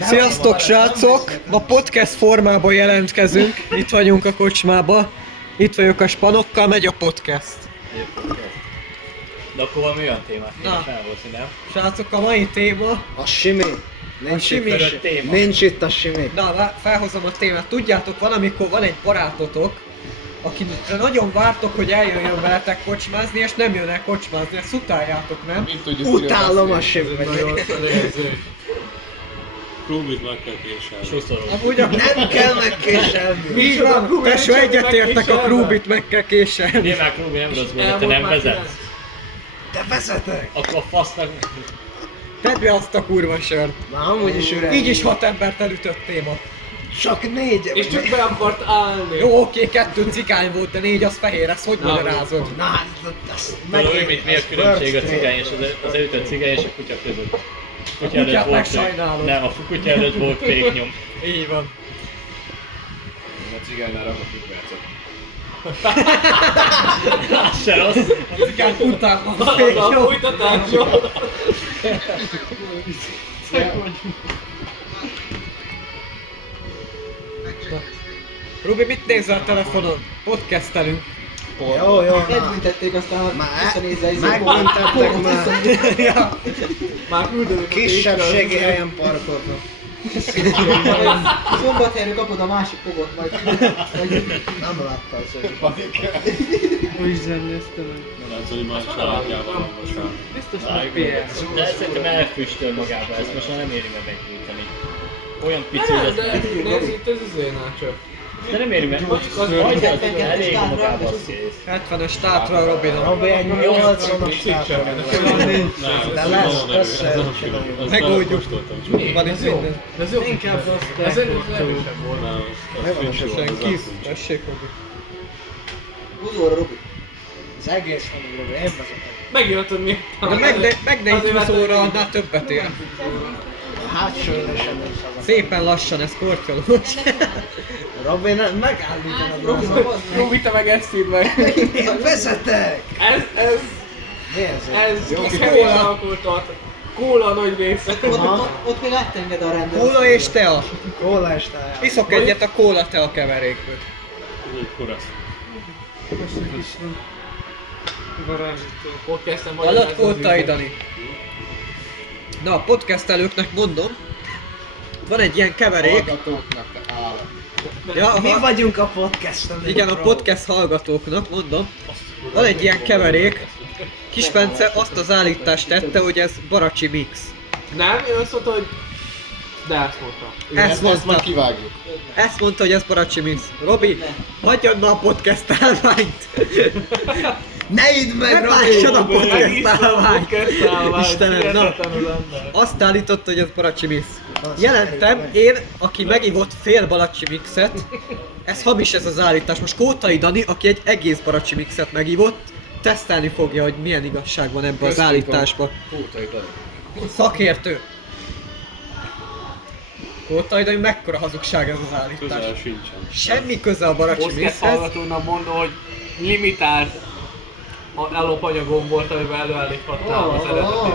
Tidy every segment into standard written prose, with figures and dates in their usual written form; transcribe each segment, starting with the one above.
Sziasztok srácok! Ma podcast formában jelentkezünk. Itt vagyunk a kocsmába. Itt vagyok a spanokkal, megy a podcast. De akkor valami olyan témát kéne Na. felhozni, nem? Srácok, a mai téma... A simi. Nincs, simi. itt, Fölött téma. nincs itt a simi. Na, felhozom a témát. Tudjátok, van, amikor van egy barátotok, akire nagyon vártok, hogy eljöjjön veletek kocsmázni, és nem jön el kocsmázni. Ezt utáljátok, nem? Utálom a simit. Krumlit meg kell késelni. Suszoró. Amúgy a... Nem kell megkéselni. Így van, tesó, egyetértek, a krúbit meg kell késelni. Nyilván Krúbi nem rossz volt, te nem vezetsz. Te vezetek. Akkor a fasznak... Tedd be azt a kurva sört. Már amúgy is üres. Így is 6 embert elütött téma. Csak 4. És csak be akart állni. Jó, oké, 2 cigány volt, de 4 az fehér, ezt hogy magyarázod? Na, azt Tudod, hogy mi a különbség a cigány és az elütött cigány és a kutya között? A kutya kutyát előtt meg volt sajnálod. Nem, a kutya előtt volt féknyom. Így van. A cigánynál rakok 5 percet. Az se rossz. A cigány után van A féknyom. fújtatásról. Rubi, mit nézel a telefonon? Podcastelünk. Jó. Megbüntették, aztán Már visszanézze megbüntettek már. Ja. Már küldözött a Kisebbségi helyen parkolnak. Szombathelyre kapod a másik fogot majd. Nem láttál szerintem. Látszani már családjában van most már. Biztos meg PR. De szerintem elfüstöl magába, ezt most már nem éri meg meggyújtani. Olyan pici, hogy De ezt... nézd itt az izénál csak. De nem éri meg, hagyjad, elég magába az kész. 70-es tátra Robinak. Robi egy 80-as tápon. De lesz, Megoldjuk. Megoldjuk. Van itt minden. De ez jó. Inkább azt. Ez erősebb volt. Senki. Tessék, Robi. Húzóra, Robi. Az egész van, Robi, én vezetek. Megjötted mi? De meg ne itt 20 óra, annál többet ér. A hátsó ülésen nem szabad. Szépen lassan, ez kortyolós. Robi, megállítanak. Robi, Robi, te meg ezt írd meg. Én vezetek! Ez Mi ez? kevés alkotott. Kóla nagy része. ott még átenged a rendőr. Kóla és tea. Kóla és táján. Iszok egyet a kóla tea keverékből. Egy korasz. Podcastem Hallott Kótai Dani? Na, a podcastelőknek mondom, van egy ilyen keverék. Hallgatóknak áll. Ja, Mi vagyunk a podcasten. igen, a podcast hallgatóknak mondom, van egy ilyen keverék. Kis Bence azt az állítást tette, hogy ez baracsi mix. Nem, én azt mondta, hogy... De azt mondta. Ezt mondta. kivágjuk. Ezt mondta, hogy ez baracsi mix. Robi, hagyjad ma a podcast állványt! Ne idd meg, Ne Robi! lássad a podcast állványt! Podcastálvány. Istenem, na! Azt állította, hogy ez baracsi mix. Jelentem, én, aki megivott fél baracsi mixet, ez hamis ez az állítás. Most Kótai Dani, aki egy egész baracsi mixet megivott, tesztelni fogja, hogy milyen igazság van ebben az állításban. Szakértő. Kótai Dani, mekkora hazugság ez az állítás. Közel sincsen. Semmi köze a baracsi Podcast mixhez. hallgatónak mondom, hogy limitált elopanyagom volt, amivel előállíthattam az eredetit.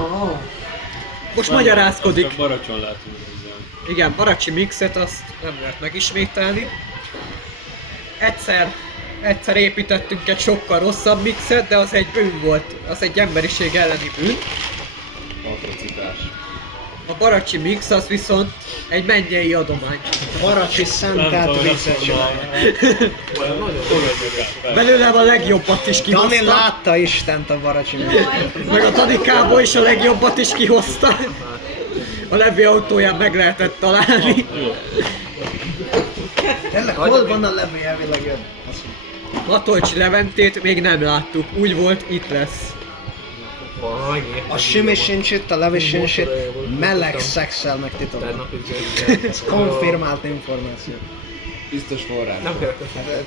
Most magyarázkodik. Csak baracson látunk hozzá. Igen, baracsi mixet azt nem lehet megismételni. Egyszer építettünk egy sokkal rosszabb mixet, de az egy bűn volt. Az egy emberiség elleni bűn. Atrocitás. A baracsi mix az viszont egy mennyei adomány. Baracsi szentelt viccet csinálja. Belőle a legjobbat is Dani kihozta. látta Istent a baracsi Meg a Danikából is a legjobbat is kihozta. A Levi autóján meg lehetett találni. Tényleg, hol van a levé elvileg jön? Matolcsi Leventét még nem láttuk. Úgy volt, itt lesz. A simi sincs itt, a levé sincs itt. Meleg szexel meg titokban. Ez konfirmált információ. Biztos forrás. Nem kell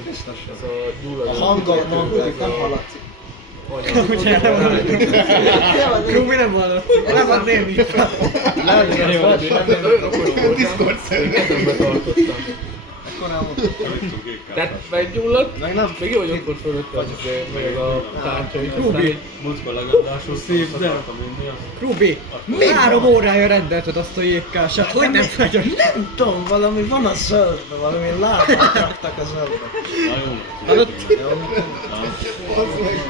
Biztos. ez a gyullad. A hangok mondták. Nem hallatszik. Krumi nem hallott. Nem van némi. Discord szerint. korán volt. Tehát meggyulladt, Meg nem. még jó, hogy akkor fölött az meg a tárcsa is. Rubi, Múltkor legalásul szép, de Rubi, 3 órája rendelted azt a jégkását, hogy nem fagyos? Nem tudom, valami van a zöldben, valami lábát raktak a zöldbe.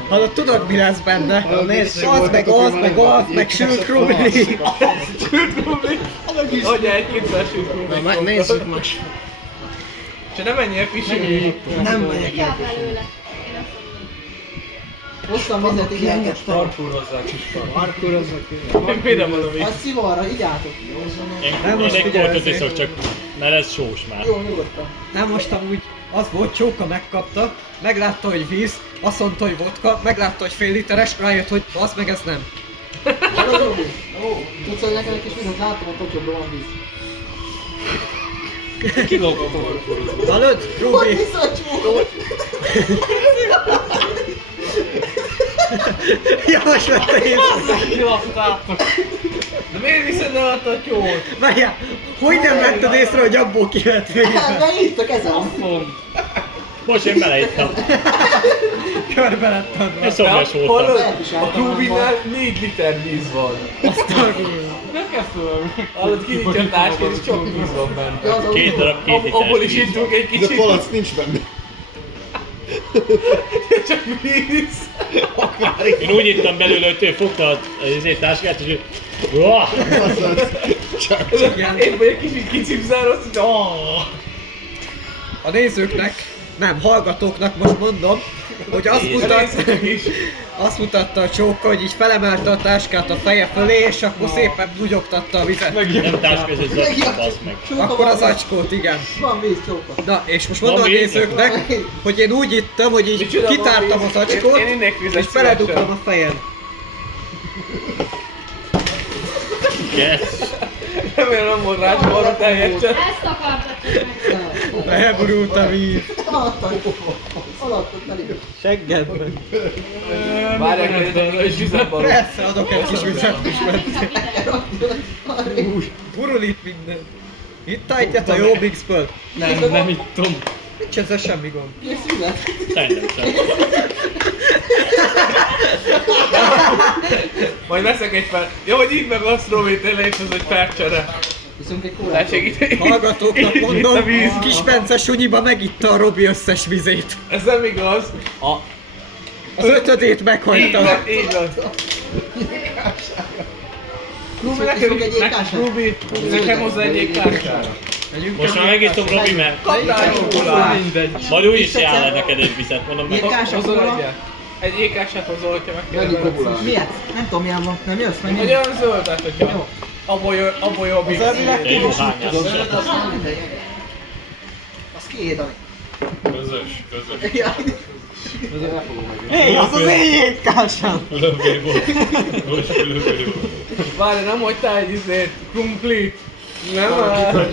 Hallod, tudod mi lesz benne? nézd, Az meg sült Rubi. Adja egy kicsit sült Rubi. Nézzük most. És nem menjél pisilni. Nem megyek el. Hoztam vizet, igyekeztem. parkúrozzák is van. Parkúrozzak. Mire mondom így? Az szivarra, igyatok. Én egy kortot iszok csak, mert ez sós már. Jó, nyugodtan. Nem, most amúgy az volt, Csóka megkapta, meglátta, hogy víz, azt mondta, hogy vodka, meglátta, hogy fél literes, rájött, hogy az meg ez nem. Hallod, Robi? Ó, tudsz, hogy nekem egy kis vizet láttam, a totyogban van víz. Kilóg a parkúrozó. Hallod, Hogy Rubi? vissza a csókot? Ja, most vette észre. Kilaptátok. De miért viszed el a tatyót? Várjál, hogy nem vetted észre, hogy abból kivett Hát, vízbe? de itt a kezem. Most én beleittem. Körbe lett adva. Én szomjas voltam. Hallod? Lehet is A álltam, Krubinál 4 liter víz van. Nem kell fölölni. Hallod, kinyitja a táskát és csak víz van benne. Ja, az a 2 darab 2 Abból is literes víz. ittunk egy De kicsit. palac nincs benne. Csak víz. Én úgy ittam belőle, hogy ő fogta az táskát, és ő... Uah! Én vagy egy kicsit kicipzáros, hogy A nézőknek, nem, hallgatóknak most mondom, hogy azt mutatta a Csóka, hogy így felemelte a táskát a feje fölé, és akkor szépen bugyogtatta a vizet. Nem táska, ez egy zacskó, bassz meg. Csóka Akkor van az víz. acskót, igen. Van víz, csóka. Na, és most mondom a Van víz? nézőknek, hogy én úgy ittam, hogy így Micsoda van kitártam víz? az acskót, Én innék vizet és beledugtam szívesen. a fejem. Yes. Remélem nem volt rá arra teljesen. Ezt akartatok meg. Leborult a víz. Alattam teli. Seggedben. Várják, hogy is vizet van. Persze, adok egy kis vizet is mentén. Burul itt minden. Itt egyet a jó Bixből. Nem ittom. Nincs ezzel semmi gond. Kész vizet. Szerintem sem. Majd veszek egy fel. Jó, hogy így meg azt Robi, tényleg és az egy percsere. Viszont egy kólát. Segíteni. Hallgatóknak A mondom, víz. kis Bence sunyiba megitta a Robi összes vizét. Ez nem igaz. Az 5-ödét Így meghagyta. van, így van. Rubi, nekem egy ékkását? Rubi, nekem hozzá egy ékkására. Most már megittom Robi, mert Kaptál kólát. majd úgy is jár neked egy vizet, mondom meg. Ékkás a Hozol kóla. egyet? Egy ékását hozol, hogyha meg kell. Mennyi kobulás? Miért? Nem tudom milyen van. Nem jössz meg? Egy olyan zöldet, hogyha Jó. abból jó a mix. Én jó hányás. Az nem mindegy. Az kié, Dani. Közös. Ja. Hé, az az én jégkásám! Fülövé volt. Most fülövé volt. Várj, nem hagytál egy izét, krumplit. Nem áll.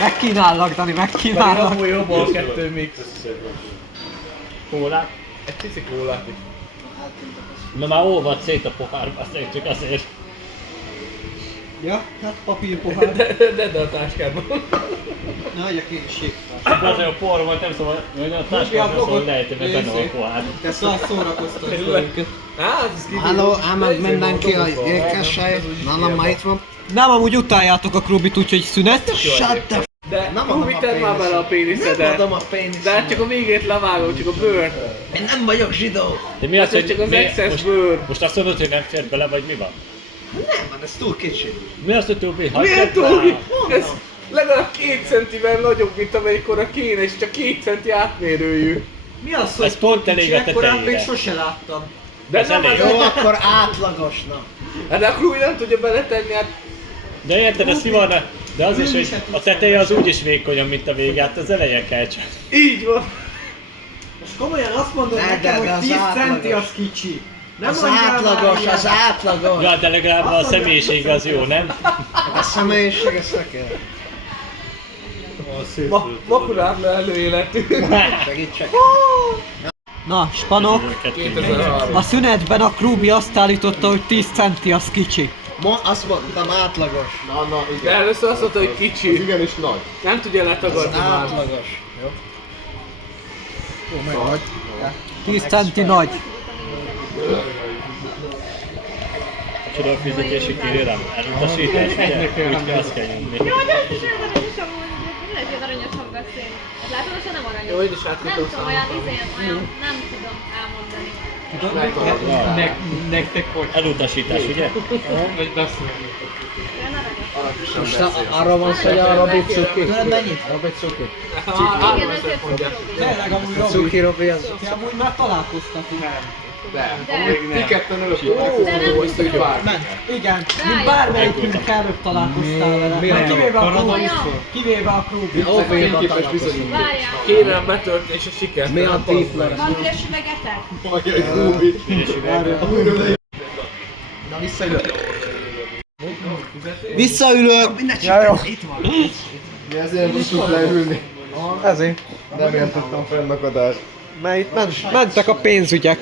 Megkínállak, Dani, Pedig megkínállak. abból jobb a 2 mix. Kólát? Egy cici kólát is. Na már olvad szét a pohárba, azt csak azért. Ja, hát papírpohár. De a táskádban. Ne hagyjak én is jégkás. Az a por volt, nem szabad, hogy a táskát nem szabad lejteni, mert benne van pohár. Te szórakoztatsz velünket. Á, ez kívül. Halló, elment mindenki a jégkássáig. Nálam már itt van. Nem, amúgy utáljátok a Krubit, úgyhogy szünet. Shut the f***. De Nem Rubi, adom a tedd már bele a Nem péniszedet. adom a péniszem. De hát csak a végét levágom, csak a bőr. Én nem vagyok zsidó. De mi az, Hát ez hogy csak az excess most, bőr. most azt mondod, hogy nem fér bele, vagy mi van? Nem, van, ez túl kicsi. Mi az, hogy Tobi? Miért Tobi? Ez legalább 2 centivel nagyobb, mint amelyikkor a kéne, és csak 2 centi átmérőjű. Mi az, Ez pont elég a Ekkorát még tetejére. sose láttam. De Ez nem elég. az Jó, akkor átlagos, na. Hát de a Krúi nem tudja beletenni, hát De érted, a szivarna, de az is, hogy a teteje az úgyis vékonyabb, mint a vége, hát az eleje kell csak. így van. Most komolyan azt mondod Ne, nekem, de hogy az 10 átlagos. centi az kicsi. Nem Az mondjál átlagos, már az ilyet. átlagos. Ja, de legalább a személyisége az jó, nem? A személyiség, ezt ne kell. Makulátlan előéletű. Segítsek. Na, spanok, 2003. a szünetben a Krubi azt állította, hogy 10 centi az kicsi. Ma azt mondtam átlagos. Na, De igen. először azt mondta, hogy Az kicsi. igenis nagy. Nem tudja letagadni már. Átlagos. Jó. Jó, meg vagy. 10 centi nagy. Csoda a fizetési kérelem, elutasítás, ugye? Úgy kell, azt kell nyomni. Jó, de ez is olyan aranyos amúgy. Lehet, hogy aranyosan beszél. Látod, hogy nem aranyos. Jó, én is Nem átkötöm tudom, olyan olyan, nem tudom elmondani. Nektek hogy? Elutasítás, ugye? Vagy beszélni. Olyan aranyos. Most arra van szó, hogy a Robi cuki. Mennyit? Robi cuki. Igen, ezért mondja. Tényleg amúgy Cuki Robi az. Ti amúgy már találkoztatok. De. De. Ti ketten előtt De nem hogy bármi. Ment. Igen. Rájön. Mint bármelyikünk előbb találkoztál vele. Mi Mert a kivéve a Krúbi. Olyan. Kivéve a Krúbi. Ó, Fényképes bizonyít. Várjál. Kérem betöltés a sikert. Mi a Tipler? Van üres üvegetek? Ajaj, Rúbi. Na visszaülök. Visszaülök. Ja, jó. Mi ezért tudtuk leülni. Ezért. Nem értettem fennakadást. Mert itt mentek a pénzügyek.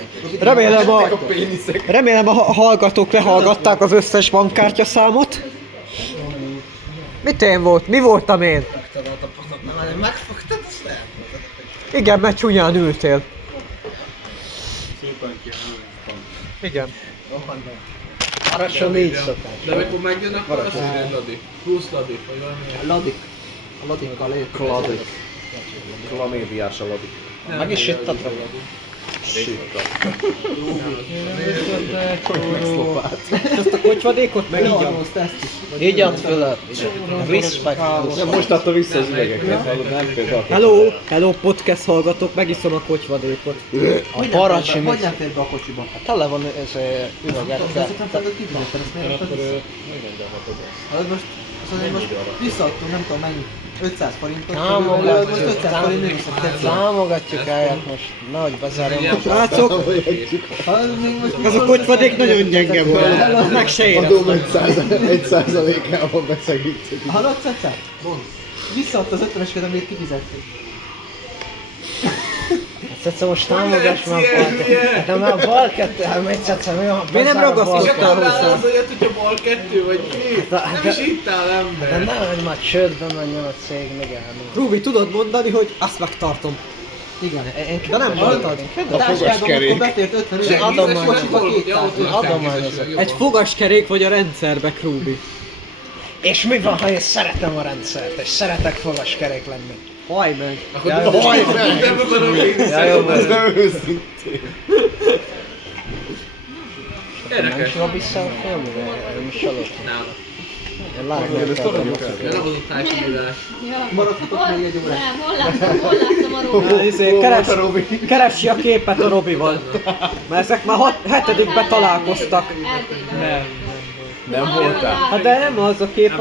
Remélem a hallgatók lehallgatták az összes bankkártya számot. Mit én volt? Mi voltam én? Megfogtad, azt nem. Igen, mert csúnyán ültél. Igen. Arasson 4 szokás. De amikor megjön, akkor azt mondja, hogy Ladi. 20 Ladi, vagy valami. Ladik. A ladikkal lép. Kladik. Klamédiás a ladik. Meg is ittad rá. Ezt a kocsvadékot meg így Így add fölött. Respect. Most adta vissza az üvegeket, hallod, nem fél Hello, hello podcast hallgatók, megiszom a kocsvadékot. A paracsi mix. Hogyan fér be a kocsiba? Hát tele van ez üvegekkel. Ezután felül kifizetted, ezt miért adtad vissza? Hát most, azt most visszaadtunk, nem tudom mennyi, 500 forintot. Most 500 forint nem visszatetszett. Támogatjuk elját most. Nehogy bezárom. Srácok, ez a kocsvadék nagyon gyenge volt. Meg se Adóm éreztem. 1%-ával beszegítjük. Hallod, Cece? Visszaadta az 50-esket, amit kifizettük. Cece, most támogass már a Balket. De már a Balket elmegy, Cece, mi van? Mi nem ragasztottál Rá hozzá? az olyat, hogyha bal 2 vagy mi? Nem is ittál De ember. nehogy már csődbe menjen a cég, meg elmondom. Rubi, tudod mondani, hogy azt megtartom. Igen. De nem mondtad. A fogaskerék. Akkor befért 50 De adomány. kocsiba 200. Adományozok. Egy fogaskerék vagy a rendszerbe, Rubi. És mi van, ha én szeretem a rendszert, és szeretek fogaskerék lenni? Haj meg. Haj meg! Nem akarom én. Ja, jó, Ez nem őszintén. Nem Érdekes. is van vissza a filmre? Nem is hallottam. Nem. Én látom, De nem az a tájfúrás. Ja. Maradhatok még egy órát. Nem, hol láttam a Robit? Keresi a képet a Robival. Mert ezek már 7-ben találkoztak. Erdélyben. Nem voltál? Hát de nem az a kép,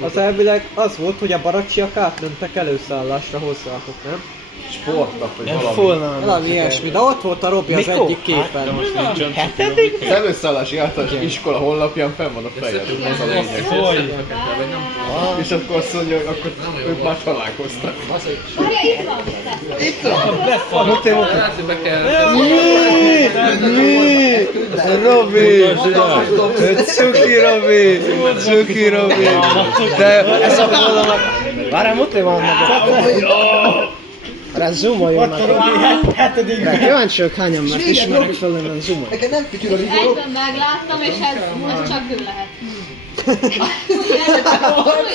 az elvileg az volt, hogy a baracsiak átmentek előszállásra hozzátok, nem? Sportnak vagy nem valami. full nem. Valami ilyesmi, de ott volt a Robi az Mikor? egyik képen. Az előszállási általános iskola honlapján fenn van a fejed, ez a lényeg. És akkor azt mondja, hogy akkor ők már találkoztak. Várja, itt van! Lehet, hogy be kell... Robi! Cuki Robi! Cuki Robi! De ez a fólamak... Várjál, muté van meg! Rá zoomoljon meg! Rá kíváncsi vagyok hányan, mert ismerek fel innen zoomolj. Neked nem fütyül a videó. Egyben megláttam, és ez csak ő lehet.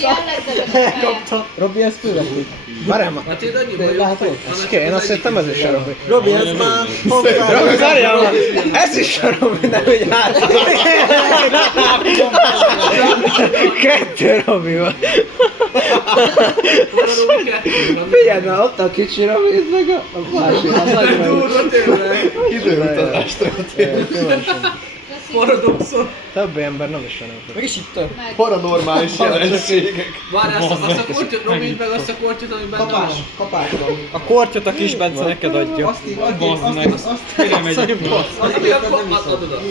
Jellegzetes. Robi, ezt követik. Várjál már! Hát én annyi vagyok, Ez ki? Én azt hittem ez is a Robi. Robi, ez már... Robi, várjál már! Ez is a Robi, nem úgy hát! Kettő Robi van. Figyeld már, ott a kicsi Robi, ez meg a másik. Az nagy Robi. durva tényleg. Időutazás történt. Paradoxon. Többi ember nem is van. Meg is itt több. Paranormális jelenségek. Várj, azt a kortyot, Robin meg azt a kortyot, ami benne van. Kapás van. A kortyot a kis Bence neked adja. Azt így, Bazd meg. Kérem egy Az, ami akkor adod oda.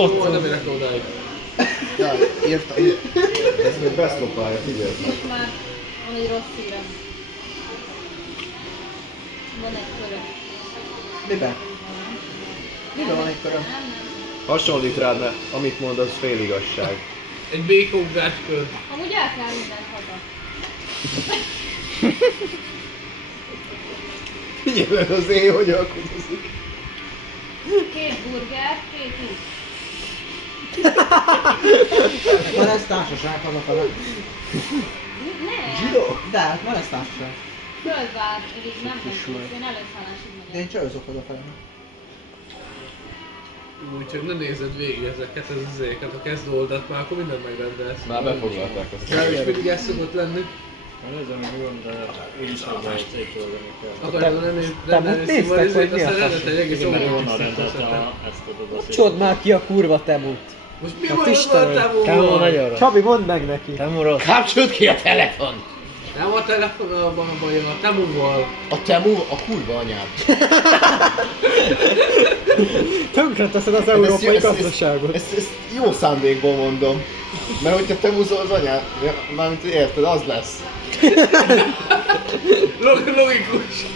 Ott. Nem érek odáig. Ja, írtam. Ez még beszlopálja, figyelj. Most már van egy rossz hírem. Van egy köröm. Miben? Miben van egy köröm? Nem. Hasonlít rád, mert amit mond, az fél igazság. Egy békógáskör. Amúgy el kell mindent haza. Figyeled az én, hogy alkodozik. 2 burger, 2 hús. Ma lesz társaság hazafele. Ne! De hát ma lesz társaság. Földvár, így nem tudom, én előszállásig De megyek. én csajozok hazafele. Úgyhogy ne nézed végig ezeket az izéket, a kezdő oldalt, már akkor mindent megrendelsz. Már befoglalták azt. És mindig ez szokott lenni. Nézem, hogy mi van, de úgyis abban is szétolgani kell. Akarod rendelni néztek, szivalizét, vagy mi a aztán fasz? rendet egy egész Igen, mert autót onnan is rendelt szétszedtek. ezt a dobaszét. Kapcsold már ki a kurva temút. Most mi Hát van, hogy Istenem, van Temo nagyon rossz. Csabi, mondd meg neki. Temo rossz. Kapcsold ki a telefon! Nem a telefonban a baj, a Temuval. A Temu a kurva anyád. Tönkre teszed az európai gazdaságot. Ezt jó szándékból mondom. Mert hogyha te muzol az anyád, mármint érted, az lesz. Logikus.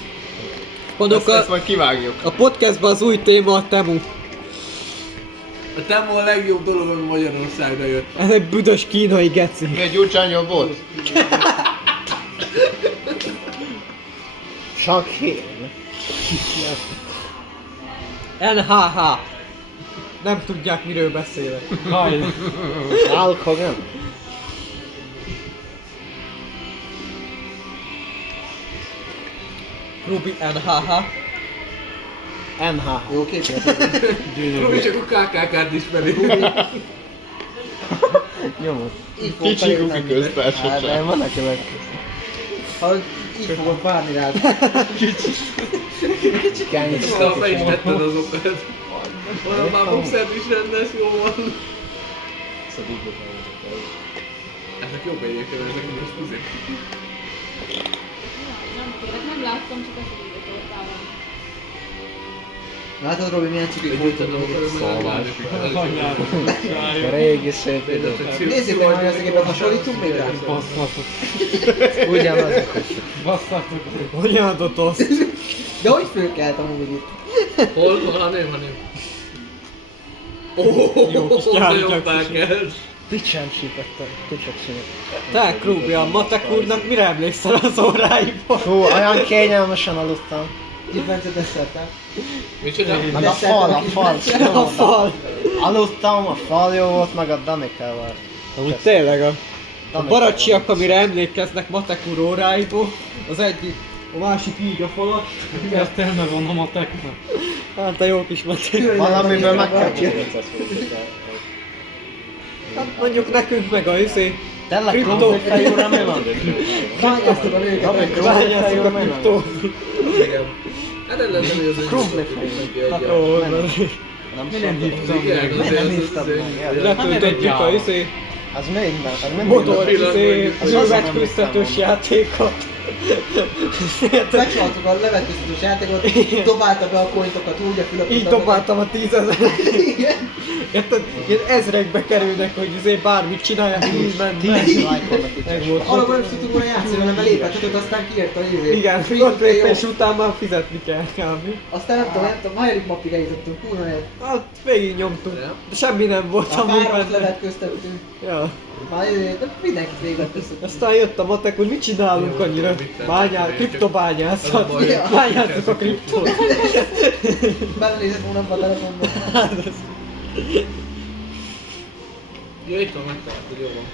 Mondok, Ezt majd kivágjuk. a podcastban az új téma a Temu. A Temu a legjobb dolog, ami Magyarországra jött. Ez egy büdös kínai geci. Egy Gyurcsányon volt? Csak hír. NHH. Nem tudják, miről beszélek. Hulk Hogan. Rubi NHH. NH. Jó képet. Robi csak a KKK-t ismeri. Nyomod. Így fog Kicsi feljönni. kuki Hát, de köztársaság. vannak következő. Ha így fogok várni rád. Kicsikán is. Aztán be is tetted azokat. Olyan már boxert is rendelsz, jó van. Ezek jobb egyébként, ezek most tüzek. Nem kérek, nem láttam, csak ezt így tortában. Látod, Robi, milyen cipik Együtted voltunk? A régi szép idő. Nézzétek meg, hogy ezeket hasonlítunk még rá? Ugyanazok. Hogy adott azt? De hogy fölkelt amúgy itt? Hol? Hanem. Jó kis Nagyon gyártyak. pákelt. Picsán sípettem. Picsák sípettem. Te, Krubi, a matek úrnak mire emlékszel az óráiból? Fú, olyan kényelmesen aludtam. Kifbence desszertem. Micsoda? Meg a fal. A fal. Aludtam, a fal jó volt, meg a Danikával. Amúgy tényleg a baracsiak, amire emlékeznek matek úr óráiból, az egyik, a másik így a falat. Értelme van a mateknak. Hát a jó kis matek. Valamiből meg kell Hát mondjuk nekünk meg a izé. Tényleg Kriptó. krumplifejúra mi van? Bányáztuk a nőket. Bányászunk a kriptó. Igen. Hát ellen nem érzem, hogy Ó, Mi nem hívtam Igen, meg. azért Nem az hívtam meg. letöltöttük a izé Az minden, az minden. motor izé Az azt nem zöldvetköztetős hiszem, játékot. Megcsináltuk a levetköztetős játékot, dobálta be a pointokat úgy a fülöpöt. Így dobáltam a 10 000. Igen. Érted? Ilyen ezrekbe kerülnek, hogy izé bármit csinálják, így ment be. 10 lájkolnak itt. Meg volt. Arra nem tudtuk volna játszani, hanem belépett, aztán kiírta az izé. Igen, ott lépés után már fizetni kell kb. Aztán nem tudom, második napig eljutottunk, kurva nagy. Hát végig nyomtuk, de semmi nem volt A amúgy fáradt benne. levetköztettünk. Ja. Már izé, de mindenkit végigvetköztettünk. Aztán jött a matek, hogy mit csinálunk annyira? Kriptobányászat. Bányászunk a kriptót. Belenézett volna a telefonba. Ja, itt van, megtaláltad, jó van.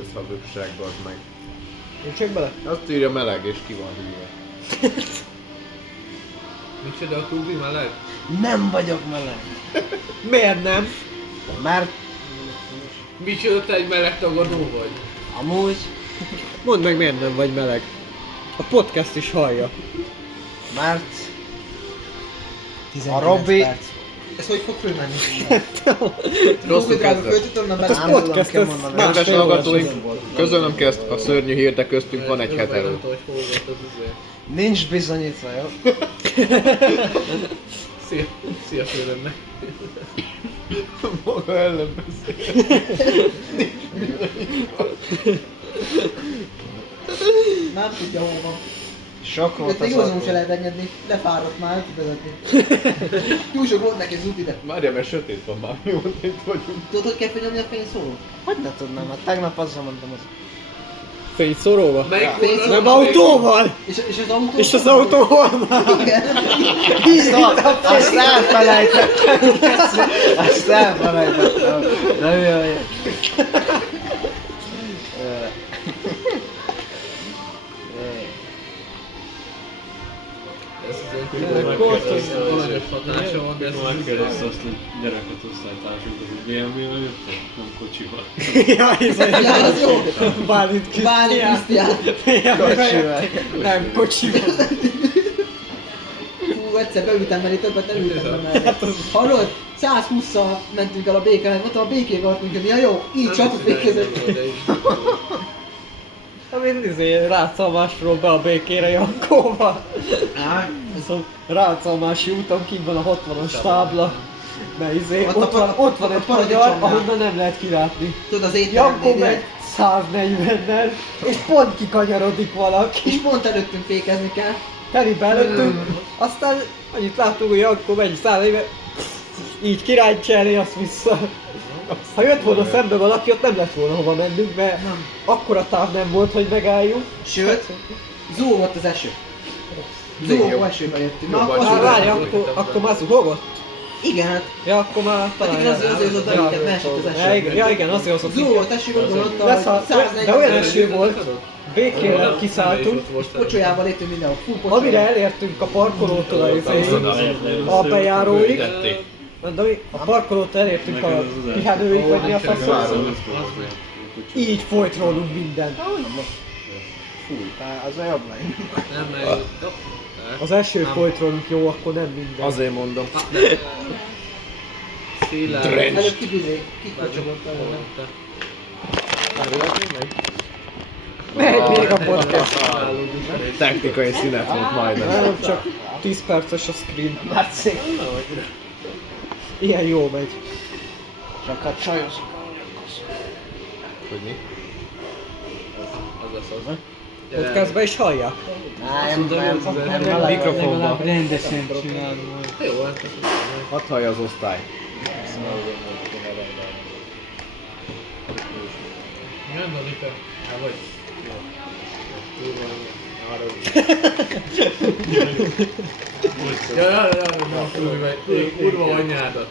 Ez a bökság, bazd meg. Nincs bele? Azt írja meleg és ki van hűve. Micsoda a Kubi meleg? Nem vagyok meleg. Miért nem? Mert Micsoda, te egy meleg tagadó vagy? amúgy Mondd meg, miért nem vagy meleg. A podcast is hallja. mert 19 Robi- perc. Ez hogy fog fölmenni? Rosszul Drága, kezdett. föl tudod, Ez Nem podcast, tudom, ez kell mondani. más Kedves fél hallgatóink, közölöm ki ezt a szörnyű hírt, de köztünk van egy hetero. Hogy hol volt az izé. nincs bizonyítva, jó? Szia főnömnek. Maga ellen beszél. Nem tudja hol van. Sok volt Őt még az józanul autó. se lehet engedni, lefáradt már, vezetni. Túl sok volt neki az út ide. Várjál, mert sötét van már, mi volt itt vagyunk. Tudod, hogy kell fényelni a fényszóró? Hogy ne tudnám, hát tegnap azzal mondtam az. Fényszóróval? Melyik volt az, Nem amelyik- autóval! És az autó? És az autó hol van? Igen. Azt elfelejtettem. Azt elfelejtettem. Nem jaj. Aranyos hatása van, de ez az Megkérdezte azt, hogy gyereket osztálytársunk, az egy BMW-vel jöttek, nem kocsival. Ja, az jó. Bálint Bálint Krisztián. Nem, kocsival. Fú, egyszer beültem mellé, többet nem ültem be mellé. Hallod? 120-szal mentünk el a békának, mondtam a békébe akartunk jönni, ja jó, így csapat fékezett. Amint Rácalmásról be a békére Jankóval. Viszont Rácalmási úton kint van a 60-as tábla. Mert ott van egy magyar, ahonnan nem lehet kilátni. Tudod, az Jankó étteremnél megy 140-nel, és pont kikanyarodik valaki. és pont előttünk fékezni kell. Telibe előttünk, aztán annyit láttuk, hogy Jankó megy 140, így kirántjelni, azt vissza. Ha jött volna szembe valaki, ott nem lett volna hova mennünk, mert akkora táv nem volt, hogy megálljunk. Sőt, zó volt az eső. Zó esőben jöttünk. Na, akkor Hát az várj, akkor már zuhogott? igen, hát. Ja, akkor már Hát talán... igen, azért az oda ütett, mert esett az eső. Ja igen, azért hozott Zó volt eső, gondoltam, Leszállt, hogy de olyan 140 eső volt, békére kiszálltunk, pocsolyával léptünk mindenhol. Fú, pocsolyával. amire elértünk a parkolótól a bejáróig. Mondom, a parkolótól elértünk a pihenőig, vagy mi a faszom. Így folyt rólunk minden. Az a jobb lány. Nem, mert... Az eső folyt rólunk, jó, akkor nem minden. Azért mondom. Szilárd. Előbb kikocsogott előle. Megy még a podcast. Technikai szünet volt majdnem. Nem, csak 10 perces a screen. Látszik. Ilyen jó megy. Csak hát csajos. Hogy mi? Podcastban is hallják. Nem. Mikrofonban. Rendesen csinálom majd. Jó, hát Hadd hallja az osztály. nem van itt. Vagy? Ja, kurva anyádat.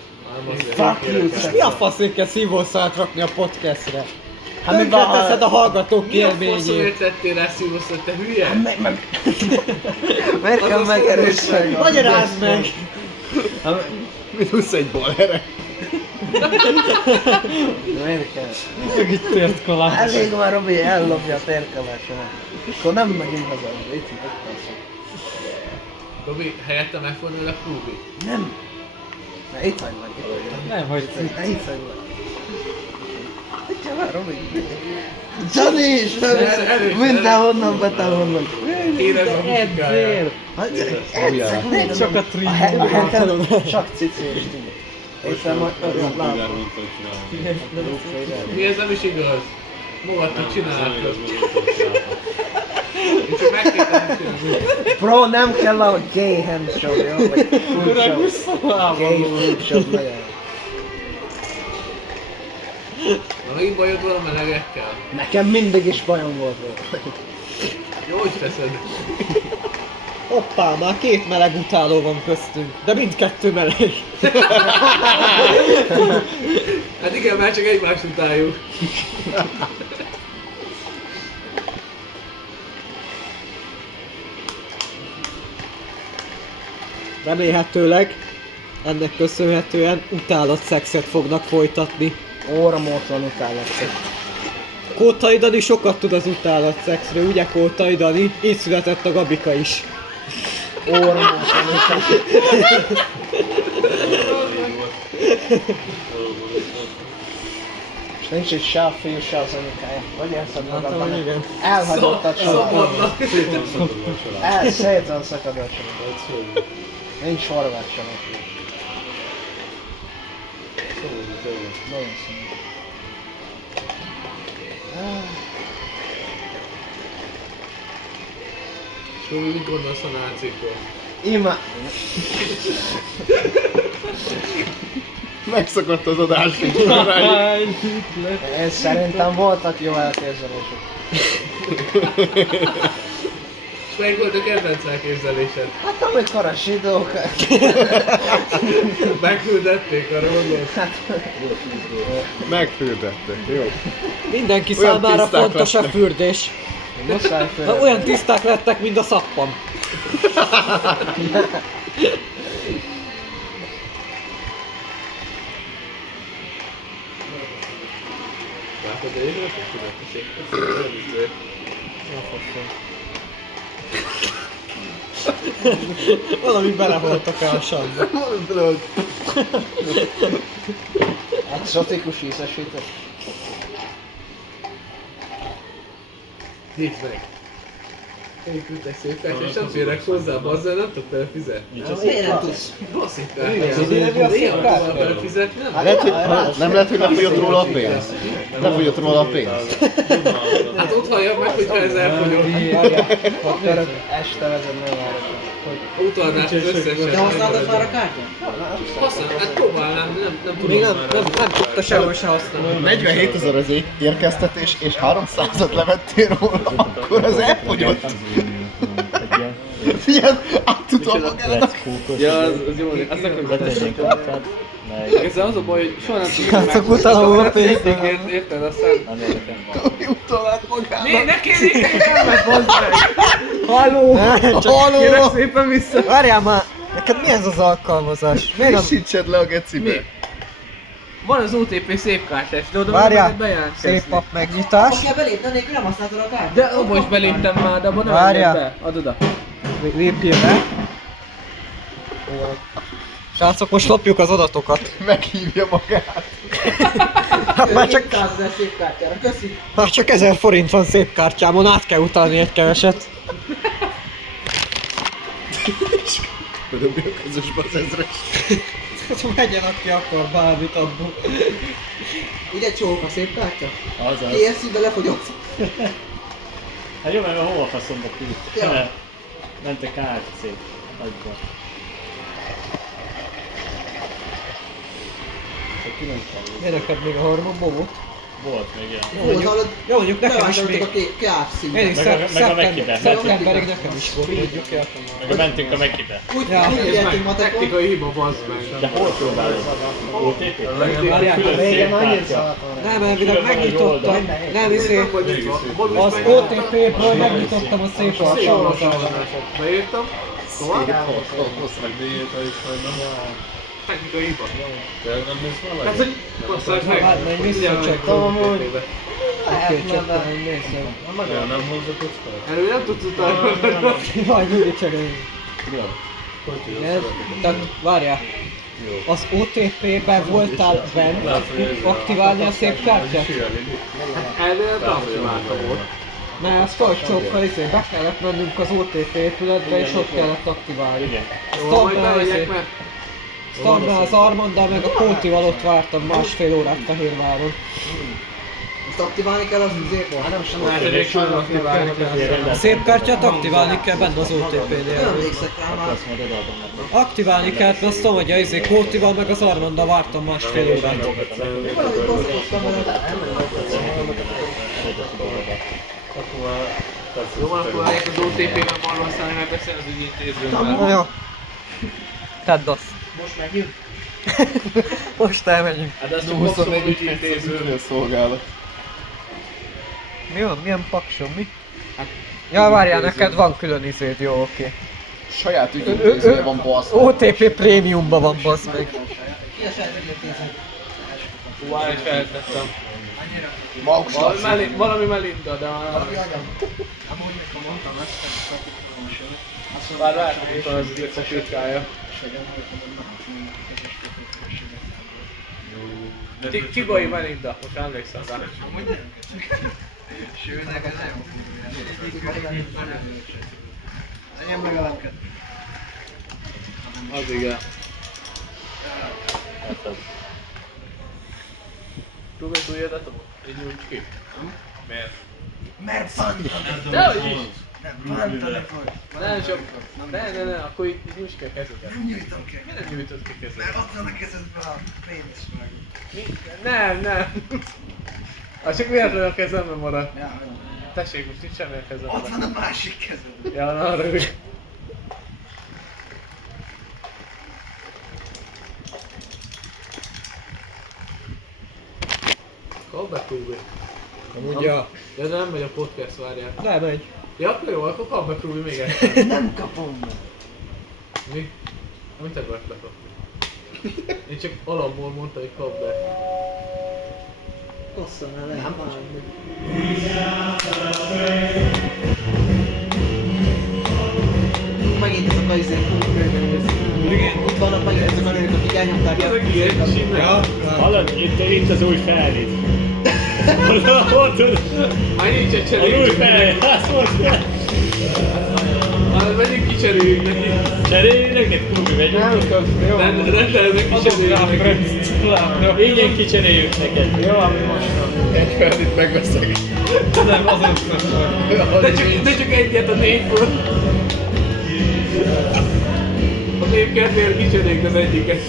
Fuck you, És mi a faszért kell szívószát rakni a podcastre? Hát mi Tönkre van, ha- teszed a hallgatók Mi a faszom élményét. értettél rá szívószat, te hülye? Miért kell megerősíteni? Magyarázd meg! Minusz egy balere. Miért kell? Meg itt tért kalács. Elég már Robi ellopja a térkalácsomat. Akkor nem megyünk haza. Itt Robi, helyette megfordul a Rubi. nem. Na itt vagy meg. Nem, hogy Na itt vagy meg. Itt már Robi. Johnny is! Mindenhonnan betahonnan. Érez a musikáját. Egyszer csak a a trim. heten csak cici és tini. Éppen majd öt láb. Mi ez nem is igaz? Magadtól csináltad. Én csak megkérdezem csinálni. Bro, nem kell a gay handshop, jó? Vagy food shop. Gay food shop legyen. Na megint bajod van a melegekkel? Nekem mindig is bajom volt róla. Jó, hogy teszed. Hoppá, már 2 meleg utáló van köztünk, de mindkettő meleg. Hát igen, már csak egymást utáljuk. Remélhetőleg ennek köszönhetően utálatszexet fognak folytatni. Óramódban utálatszik. Kótai Dani sokat tud az utálatszexről, ugye Kótai Dani? Így született a Gabika is. Óramódban utálatszik. És nincs egy se a fiú, se az anyukája. Hogy érzed magadban? hogy igen. Elhagyott a család. Szabadnak. Szét van szakadva a család. Nincs horvát sem. Nagyon szomorú. Tomi, mit gondolsz a nácikról? Ima... Megszakadt az adás. Ez szerintem voltak jó elképzelések. És melyik volt a kedvenc elképzelésed? Hát amikor a zsidók... Megküldették, arra gondolsz? Megfürdettek, jó. Mindenki Olyan számára tiszták fontos a lettek. fürdés. Muszáj Na, olyan tiszták lettek, mint a szappan. Látod, de én nem fürdettek. Valami beleholtak a sandba. Exotikus ízesített. Nézd meg! Én küldtek szép kártya, és nem férek hozzá, bazzá, nem tudok vele fizetni. Miért nem tudsz? Rossz itt szép kártya? tudok vele fizetni, nem? Lehet, hogy nem lehet, hogy lefogyott róla a pénz. Lefogyott róla a pénz. Hát ott halljam meg, hogyha ez elfogyott. Akkor este vezet nem várok. Utalnás az összeset. De használtad már a kártyát? Használom, hát próbálnám, nem tudom. Még nem tudta sehol se használni. 47 000 az érkeztetés, és 300-at levettél róla, akkor az elfogyott. Figyelj, át tudom magának. Ja, az jó, azt akarom. Ezzel az a baj, hogy soha nem tudom Srácok, utána a pénzt. Érted, aztán... Utalált magának. Ne kérjék nekem, bazd meg! Halló! Kérek szépen vissza! Várjál már! Neked mi ez az alkalmazás? Miért nem... Frissítsed le a gecibe. Van az OTP szépkártyás, de oda Várjál! meg bejelentkezni. Szép pap megnyitás. Ha kell belépni, nélkül nem használtad a kártyát. De abba is beléptem már, de abban nem Várjál. engedj be. Add oda. Lépjél be. Srácok, most lopjuk az adatokat. Meghívja magát. Hát már csak, 200 000 szép kártyára, köszi. már csak 1000 forint van szép kártyámon, át kell utalni egy keveset. Bedobja a közösbe az ezres. Megyen, aki akar bármit abból. Ide csók a szép kártya. Azaz. KFC, de lefogyott. Hát jó, mert hol a faszomba küldte? Ja. Ment a kártya szép. Agyba. Miért neked még a harmadban volt? Volt még ilyen. Volt, hallod? Jó, mondjuk nekem is Levásároltuk még. a KFC-be. Én is Meg a Mekibe. szeptemberig nekem is volt, mondjuk el. Meg mentünk a Mekibe. Úgy Ja. figyeltünk matekon. Technikai hiba, bazd meg. De hol próbálod? OTP? Várjál, Külön Régen szép annyit kártya. szaladt. nem, elvileg megnyitottam. Nem, Nem vagy nyitva. az OTP-ből megnyitottam a szép alkalmazást. Beírtam. Tovább. De Technikai hiba. nem mész valahogy? Hát, hogy basszás meg. Hát, meg visszacsekkolom amúgy. Oké, csattan, nézzük. Ja, nem hozza kockát? Erről nem tudsz utalni. Jaj, mindig cserélünk. Ez, tehát várjál. Az OTP-ben voltál benn, aktiválni a szép kártyát? Erről nem aktiváltam volt. Mert a Skype-csókkal be kellett mennünk az OTP épületbe és ott kellett aktiválni. Igen. Jó, majd bemegyek, mert... Startnál az Armanddal meg a Kótival ott vártam másfél órát Fehérváron. Ezt aktiválni kell, az azért van. Nem sem Második sajnos aktiválni kell. A szép kártyát aktiválni kell benne az Nem OTP-nél. emlékszek rá már. Azt majd odaadom neked. Aktiválni kellett, mert azt tudom, hogy a Kótival meg az Armanddal vártam másfél órát. Valahogy baszottam vele. Jó, van, akkor elég az OTP-ben marva szállni, meg beszélni az ügyintézőmmel. Jó. Tedd azt. Most megyünk. Most elmegyünk. Hát de azt csak abszolút 24 ügyintéző. szolgálat. Mi van? Milyen paksom? Mi? Ja, várjál, neked van külön izéd, jó, oké. Saját ügyintézője van baszva. OTP prémiumban van, bassz meg. Ki a saját ügyintéző? Várj, is feltettem. Max Valami Melinda, de... Valami anyam. Amúgy mikor mondtam ezt, hogy Bár rátok az vicces ritkája. Csibai Melinda, most emlékszem rá. Sőnek, ez nem legyen meg a lemket. Az igen. Próbálj új adatot? Így nyújts ki. Miért? Mert van! Dehogy is! Bántani fog. Nem, csak... Ne, akkor így nyújts ki a kezeket. Nyújtom ki. Miért nem nyújtod ki a Mert kezeket? ott van a kezedben a pénisz meg. Nem. Az csak véletlenül a kezemben maradt. Ja, jó. Tessék, most nincs semmi a kezemben. Ott van a másik kezed. Ja, na arra ülj. Comeback Ruby. Amúgy ja. Ja, de nem megy a podcast, várjál. Nem megy. Ja, akkor jó, akkor Comeback Ruby még egyszer. Nem kapom meg. Mi? Mit akarsz lekapni? Én csak alapból mondtam, hogy comeback. Hosszan el lehet bánni. Megint ezek a izék itt vannak megint ezek a nők, akik elnyomták Ezek ilyen simán. Hallod, itt az új felét. Már nincs egy Az cseréljük. új felét, azt mondta. Már menjünk kicseréljük neki. Cseréljük neked, Kubi, megyünk. Rendelnek kicseréljük neki. Ingyen kicseréljük neked. Jó, ami most. Egy felit megveszek. De csak egyet a négből. A nép kedvéért kicseréljük az egyiket.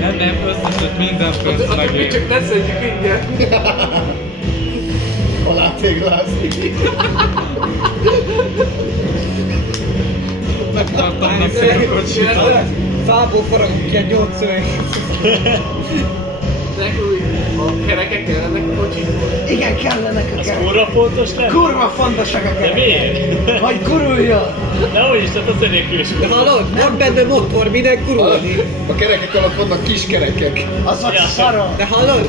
Nem, összeset minden pénzt Mi megér. csak ne szedjük ingyen. Alátéglázni. Megtartom a félkocsit. Fából faragunk ilyen 8 szöveg. Nekünk a kerekek kellenek a kocsikból. Igen, kellenek a Az kerekek. kurva fontos lenne? Kurva fontosak a De kerekek. miért? Hogy guruljon! De hogy is, hát az elég hős. De hallod? Van benne motor, minek gurulni? A kerekek alatt vannak kis kerekek. Azok Ja. szarok! De hallod?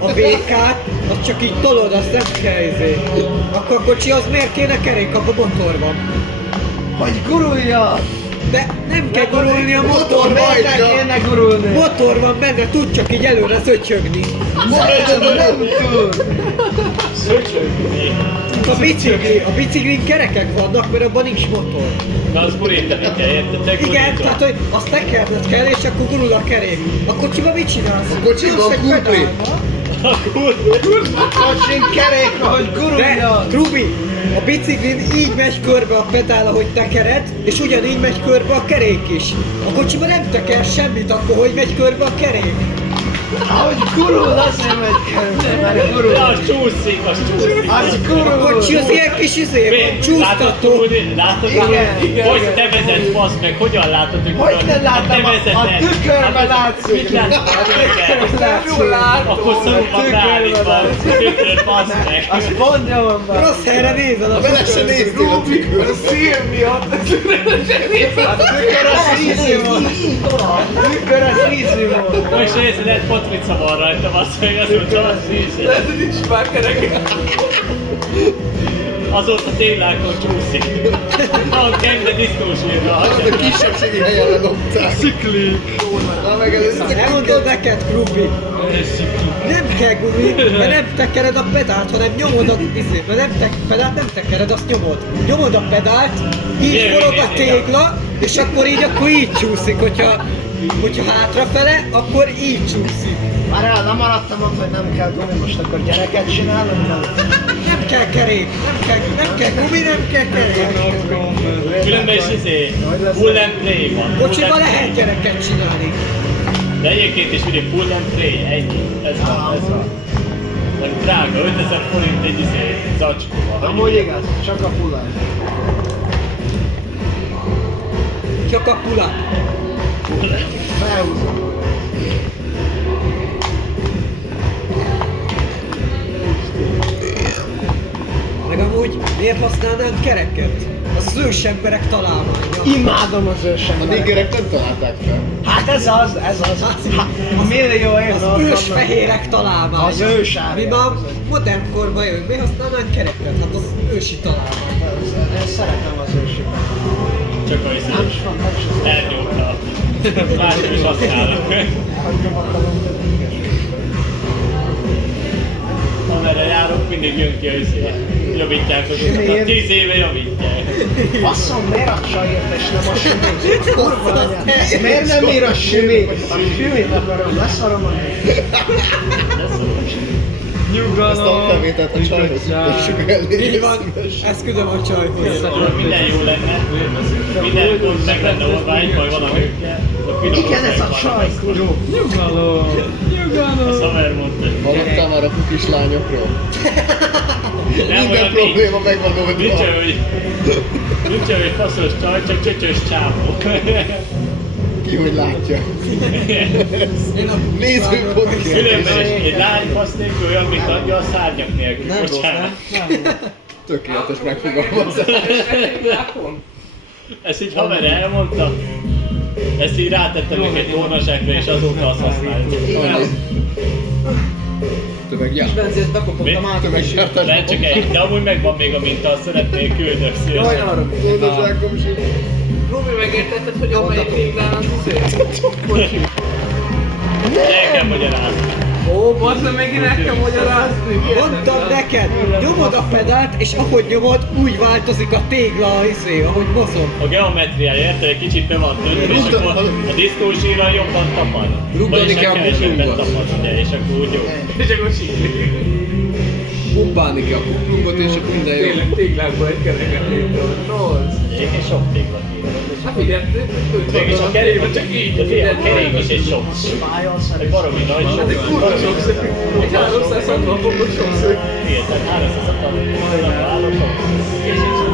A VK-t, azt csak így tolod, azt nem kell Akkor a kocsi az miért kéne kerék, abban motor van. Hogy guruljon! De nem kell gurulni a motor, Miért ne kéne gurulni? motor van benne, tud csak így előre szöcsögni. Nem tud! Szöcsögni. A biciklin kerekek vannak, mert abban nincs motor. Na, az gurítani kell, érted? Te Igen, gurítod. tehát hogy azt tekerned kell, és akkor gurul a kerék. A kocsiba mit csinálsz? A kocsiban Ülsz egy kumpli. pedálba, A kurva. Kocsin kerék, hogy De, guruljon! Trubi, a biciklin így megy körbe a pedál, ahogy tekered, és ugyanígy megy körbe a kerék is. A kocsiban nem teker semmit akkor, hogy megy körbe a kerék. Ahogy gurul, azért megy körbe, mert gurul. Ja, az csúszik, az csúszik. Az A gurul! kocsi az ilyen kis Látod, csúsztató. Túli? Látod? Igen, Hogy igen. te vezetsz, basz meg, hogyan látod, hogy Hogy ne láttam? A tükörbe látszik! Mit látsz a tükörben? Jól látom! Akkor szorulva beállítva, tükör, basz meg. Az pont jó van be! Rossz helyre nézel a Vele se néztél a tükörbe. Szív miatt! A tükör az easy volt! A tükör az easy volt! Most nézd, lehet potrica van rajta, basz meg, azt mondtam, az íze. Lehet, hogy nincs már kerek. Azóta ténylákon csúszik. Ahol kezdve disznós írva. A kisebbségi helyen ledobták. Sziklik. Na meg először. Nem mondod neked, Krubi. Nem kell gumi, mert nem tekered a pedált, hanem nyomod a izét, mert pedált nem tekered, azt nyomod. Nyomod a pedált, így forog a tégla, és akkor így csúszik, hogyha hátrafele, akkor így csúszik. Várjál, nem maradtam ott, hogy nem kell gumi, most akkor gyereket csinálunk? Nem kell kerék, nem kell gumi, nem kell kerék. Különben is pull and play van. Kocsiba lehet gyereket csinálni. De egyébként is ugye pull and play, ennyi. Ez van. Meg drága, 5000 forint egy zacskóval. Amúgy igaz, csak a pulán. Csak a pula. Felhúzom. Meg amúgy miért használnánk kereket? Az az ősemberek találmánya. Imádom az A ősembereket. niggerek nem találták fel. Hát ez az. A millió év Az alatt ősfehérek találmánya. Az ősárja. Mi már modern korban jövünk, mi használnánk kereket? Hát az ősi találmány. Én szeretem az ősiket. Csak a Nem is van, nem is van. ernyókra. Mások is használnak. Amerre járok, mindig jön ki a javítják azokat. 10 éve javítják. Faszom, miért a csajért és nem a sümét? Kurva anyád. Miért nem ír a sümét? A sümét akarom, leszarom a nőt. Ezt a felvételt a csajhoz juttassuk elé. Így van, ezt küldöm a csajhoz. Minden jó lenne, minden pont meg lenne olvány, vagy valami. Igen, ez a csaj! A Summer mondta. Hallottál már a pukis lányokról? Nem Minden olyan probléma megvan nincs oldva. olyan, hogy faszos csaj, csak csöcsös csápó. Ki hogy látja. Nézőpont Különben kérdés. egy lány fasz nélkül olyan, mint adja a szárnyak nélkül. Nem rossz, Bocsánat. Tökéletes megfogalmazás. Ezt így haver elmondta. Ezt így rátettem egy tornaságra, és azóta azt használjuk. Tömeggyárt. Benzét bekopottam át. Tömeggyártás. Nem csak egy, de amúgy megvan még a minta, azt szeretnék küldök szívesen. Módosságom is. Robi, megértetted, hogy amelyik téglán az izé? El kell magyarázni. Ó, bassza, megint el kell magyarázni. Mondtam neked, nyomod a pedált, és ahogy nyomod, úgy változik a tégla, ahogy mozog. A geometriája, érted? Egy kicsit be van döntve, és akkor a disznósíra jobban tapad. Rugdalni kell a kevesebben kuplungot. tapad, ugye, és akkor úgy jó. És akkor síklik. Pumpálni kell a kuplungot, és akkor minden jó. Tényleg téglákból egy kereket létről. Rossz. Egyébként sok tégla kéne. Hát figyelj, Mégis a kerék, csak így, de figyelj, a kerék is egy sok. Egy baromi nagy sok. Hát egy kurva sokszor. Egy 360 fokos sokszor. Igen, tehát 360 fokos álló sok.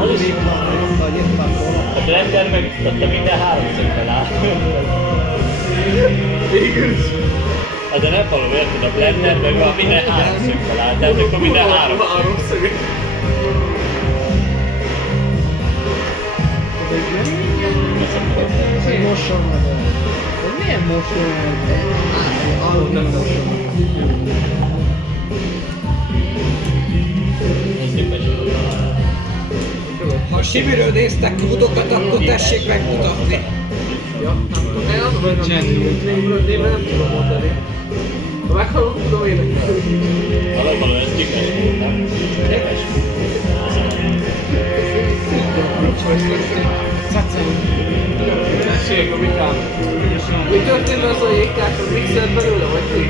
Az is a blender meg ott minden háromszögben áll. Végül. Hát de nem való, érted? A blender meg van minden háromszögben áll, tehát akkor minden háromszög. Háromszög. Ez egy moson meg. Ez milyen moson meg? Arról nem moson. Ha Simiről néztek kódokat, akkor tessék megmutatni. Ja, nem tudom. Én azt mondom, hogy én nem tudom mondani. Ha meghallom, tudom énekelni. Valóban ez kikes volt, nem? Kikes Tessék, a Mikám. Mi történt az a jégkás, a mixert belőle, vagy mi?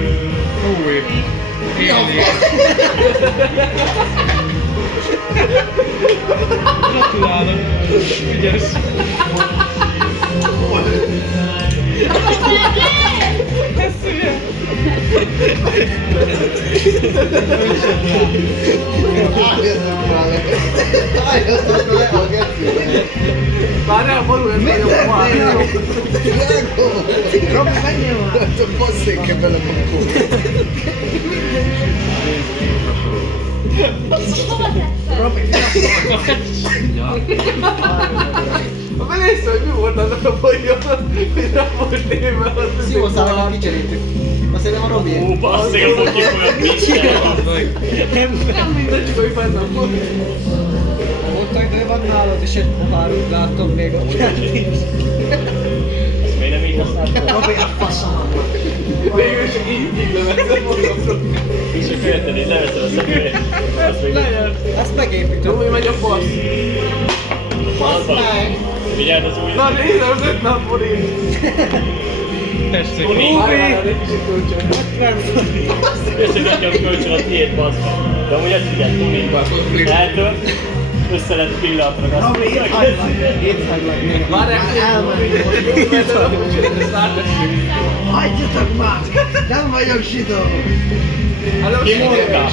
Új. Élni. Gratulálok. Ügyes. Álljatok le a gecőre. Várjál, való, ez nagyon várjál. Robi, menjél már! Csak basszék kell bele magukon. Belészem, hogy mi volt annak a bajjon, hogy nem volt névvel az Szívószálakat kicserítük. Azt hiszem a Robi. Ó, basszeg, a boki folyam minden. Nem mindegy, csak hogy bennem volt. Mondták, de van nálad is egy pohárunk, látom még ott. Ezt miért nem így használtam? Robi, a faszom. Végül is így leveszem magam. És akkor érted, így leveszed a személyet. Azt még Ezt megépítem. Robi, megy a fasz. az van. Vigyázz az új. Na nézem, az 50 forint. Tessék. Várjál, egy kicsit kölcsön. Összegadja a kölcsön a tiéd, bazd meg. De amúgy ezt figyelj, Tomi. Eltört, össze lett pillanatra gazdagodni. Várjál, elmegy. Ezt ráteszünk. Hagyjatok már! Nem vagyok zsidó! Ki mondta?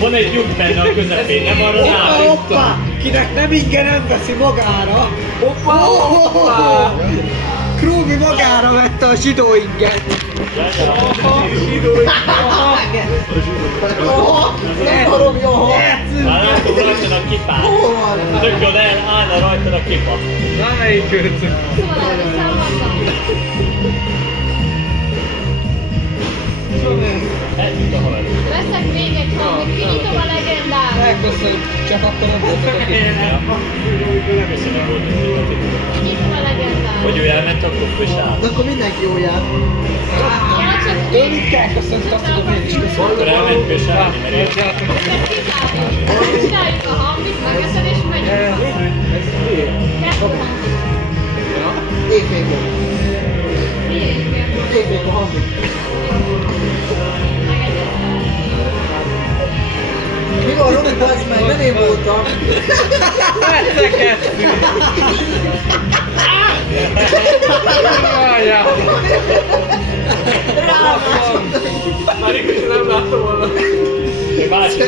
Van egy lyuk benne a közepén, nem arra Hoppá, rá. hoppá! Kinek nem ingyen veszi magára. Hoppá, hoppá! Krúmi magára vette a zsidó inget. Nem, Robi, aha! Már látom rajtad a kipát. Tök jól állna rajtad a kipa. Na, melyik költök? Szóval elviszem Eltűnt a halál. Veszek még egy hangit, kinyitom a legendát. Elköszönöm, csak akkor nem voltatok itt. Köszönöm, volt egy kitatik. Kinyitom a legendát. Hogy ő elment, akkor ő is áll. De akkor mindenki jó jár. Ja, csak Tőlük kell köszönt, azt tudom én is köszönöm. Akkor elment, ő is állni, mert én. csináljuk a hangit, megeszed és megyünk. Kettő hangit. Éjfékon. Miért? Éjfékon hangzik. Megegyeztem. Már is nem láttam volna. Másik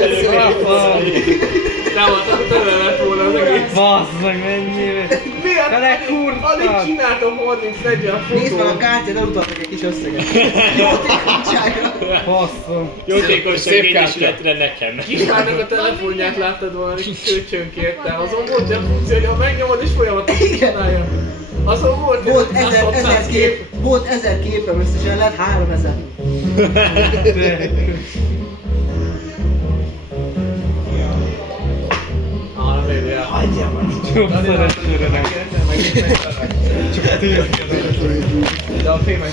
Nem voltam, tele lett volna az egész. Basszag, mennyire. Miért? Telekurtad. Alig csináltam 30-40 Nézd meg a fotót. kártyát, elutaltak egy kis összeget. Jótékonyságra. Basszom. jótékonyság egyesületre nekem. Kisvárnak a telefonját láttad volna, hogy kölcsönkértem. Azon volt olyan funkció, hogy ha megnyomod és folyamatosan csinálja. Azon volt Volt ilyen 1000 kép, volt 1000 képem összesen, lett 3000. Ah, nem érde el. Hagyjál már. Jobb szeresőre nem. De a fémek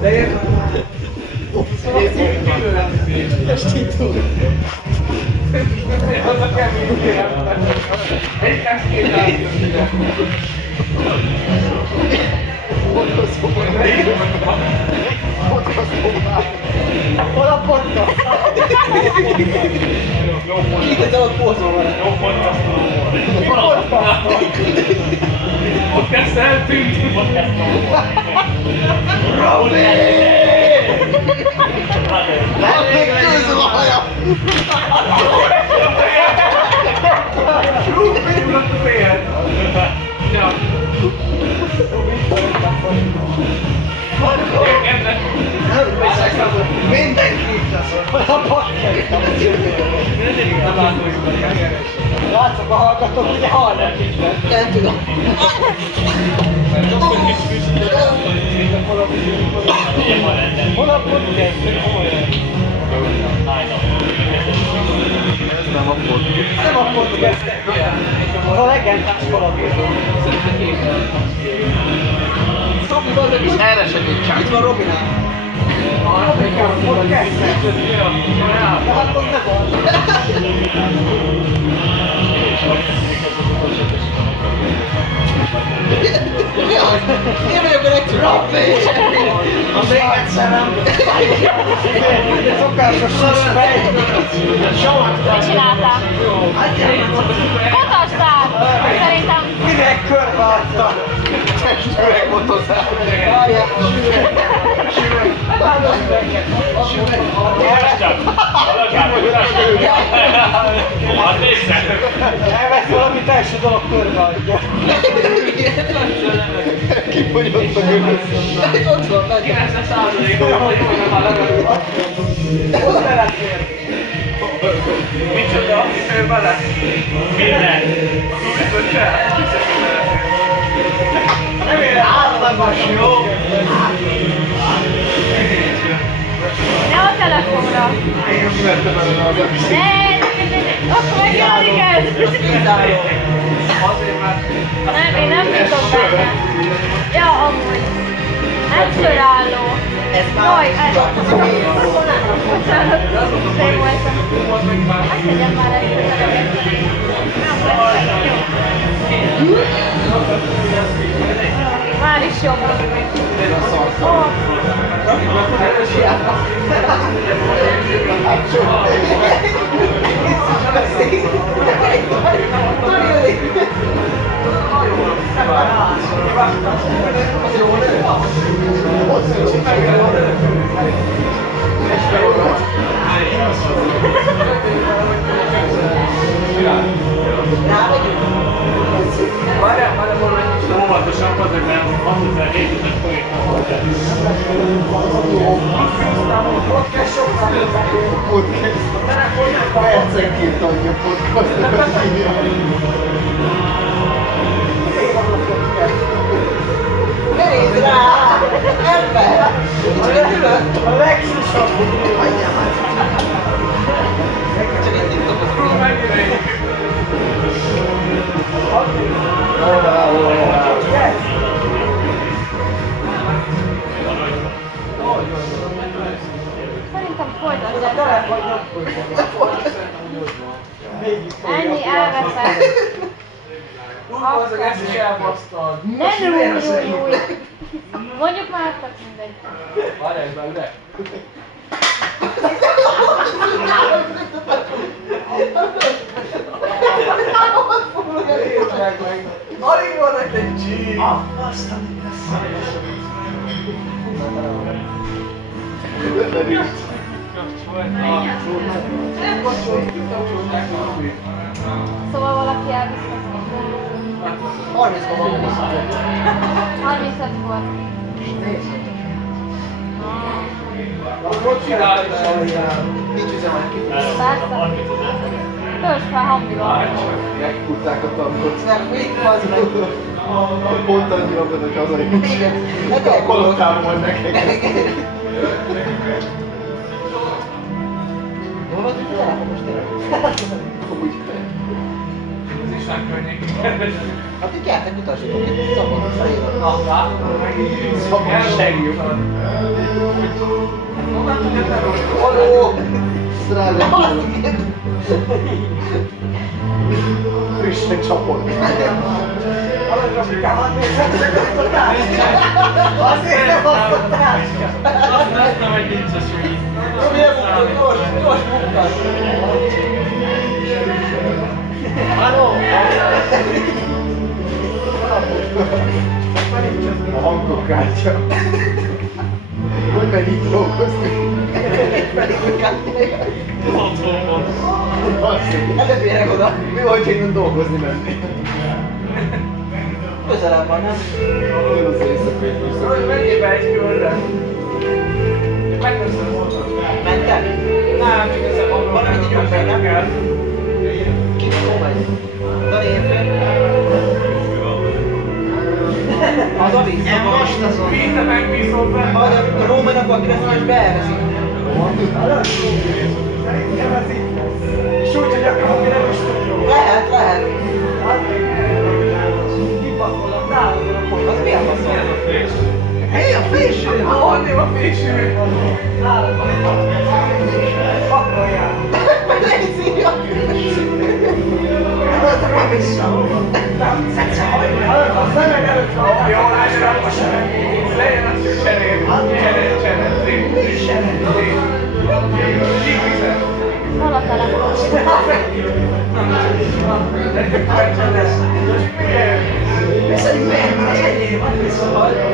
De én... Az a kemény kérem. Egy Hol a potta? Itt egy alatt pózol vele. Ott kezd eltűnt. Robi! Megkőzöm a haja! Ugrott a fél. Ja. Mindenki itt lesz! A pakker! Látszok a hallgatók, ugye hallnak itt. Nem tudom. Hol a podcast? Nem a podcast. Nem a podcast. Az a legendás kalapíró. És erre se nincs csak. Itt van Robinál. Robinál, podcast. De hát az nem van. Én vagyok a legtöbb. Robbi! Az még egyszer nem. Szokásos suspect. Mit csináltál? Mutasd szerintem. Minek körbeadta? Testüreg motozál. Várjál. Elvesz valamit, első dolog körbeadja. Kifogyott a gőző. Ott van, megy. 90%-ban Hol belettél? micsoda? Ő bele? Minden. Biztos se? Nem ér átlagos, jó? Ne a telefonra. Ne, akkor megjelenik ez. Azért már... Nem, én nem tudok benne. Ja, amúgy. Nem fölálló. Jaj, bocsánat, szép voltam. Megtegyem már egy köteleget. Már is jobb. Ó. Várjál, Óvatosan, azért nem 6700 forintot volt. Percenként adja podcastot. Nézd rá! Ember! Mit ülök? A legsusabb! Hagyjál már! Csak egy TikTokot megint. Szerintem folytasd. Ennyi, elveszek. Azok ezt is elbasztad. Ne rúj. Mondjuk már, tehát mindegy. Várjál, be ide. Alig van neked egy G! Szóval valaki elvisz a 30-ban van 35 volt. Hogy csinálod el? Nincs üzemek ki. Persze. Töltsd fel hambival. Megfutták a tankot. Nem, még az Pont annyira volt, hogy hazajön. igen. Hát akkor Kolotám majd nekik. hol van a telefon most tényleg? Úgy. Hát itt gyertek, mutassatok, itt szabad felírod. Szabad segjük. Haló! Drága. Frissre csapod. Azért nem hasznottál! Az nem egy vicces ügy. Miért mondtad? Gyors munkás! Halló! A hangokártya. Hogy megy itt dolgozni? Otthon van. Előbb érek oda. Mi van, hogyha innen dolgozni menni? Közelebb van, nem? Jön az éjszakai műszak. Menjél be egy körre. Megköszönöm. Mentem? Nem, igazából Valamit így úgy nem kell. Ki hol megy? Dani, én fél. Az a víz. Én most azon. Vízre megbízom be. Majd a Rómának, aki lesz, most beelveszik. És úgy, hogy akkor nem is tudjuk. Lehet, lehet. Kipakolom, nálad. Az milyen faszom? Hé, a fésű! Honném a fésű? Pakoljál. Légy a nem vissza. Szedsz a hajra. A szemed előtt van. Jó, lássam, most legyen az, hogy cserél. Cserél. Mi sem. Zsíkvizet. Hol a telefon? Viszont miért? Már az enyém van vissza.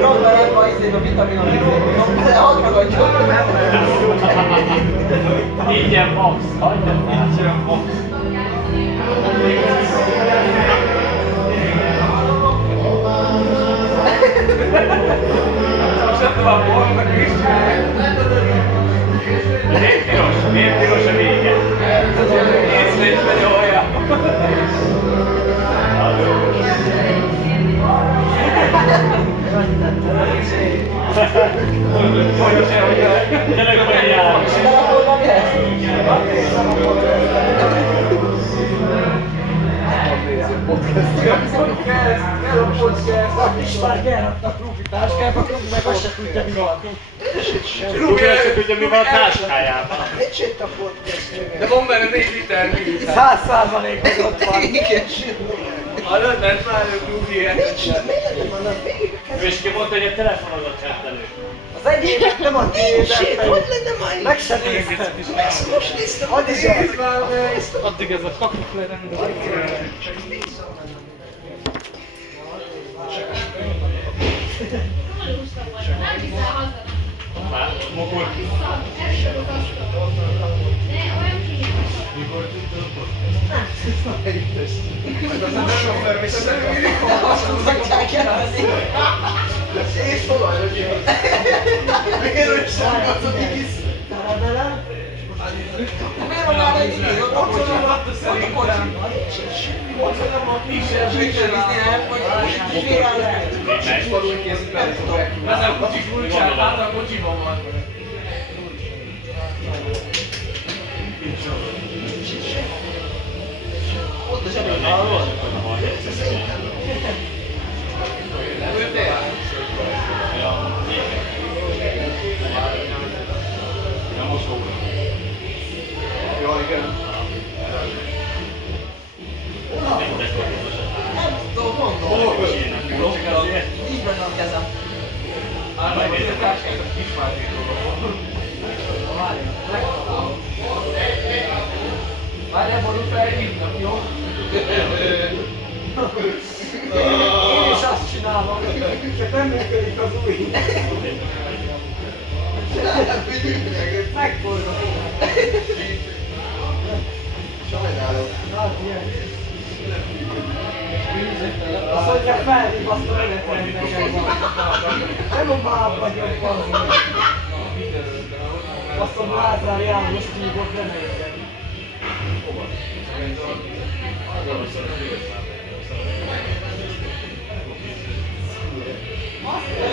Rond be ebbe a vitaminon. Hadd ragadjon. Ingyen max. Hagyjad már. Nincsen box. Most nem tudom, bornak is. Miért piros a vége? Észre is benyolja. Tényleg olyan jár. Telefonban mi lesz? Kell a podcast. És már elraktak Rufi táskába, Rufi meg azt se tudja, mi van. Rubi el se tudja, mi van a táskájában. Nincs a podcast. De van benne 4 liter víz. 100%-os ott van. Igen. Hallod, mert már ők Rubi Nincs, miért van a végig? Ő is kimondta, hogy a telefonodat csettelő. Az enyémek nem a tiédet. Hogy lenne majd? Meg sem néztem. Most néztem. Add is el. Addig ez a kakuk lerendel. Már mogul. És fogalmaz. Miért sárgazod igaz? Miért van nála egy idő? Ott van a kocsi. Ott van a kisebb víznél, hogy félreállás. Nem tudom. Ez a kocsi kulcsát, hát a kocsiban van. Ott a zsebben hallod? Levőttél? Ja, igen. Nem tudom, mondom. Így benne a kezem. Hát, hogy a táskákat kisváltékról van. Várj. Várjál, Boru, felhívnak, jó? Én is azt csinálom, csak nem működik az új. Megfordul. Sajnálom. Na, ilyen. Azt mondja, felhív azt a menetrendet. Nem a máv vagyok, van. Azt a Lázár János hívott, nem engem.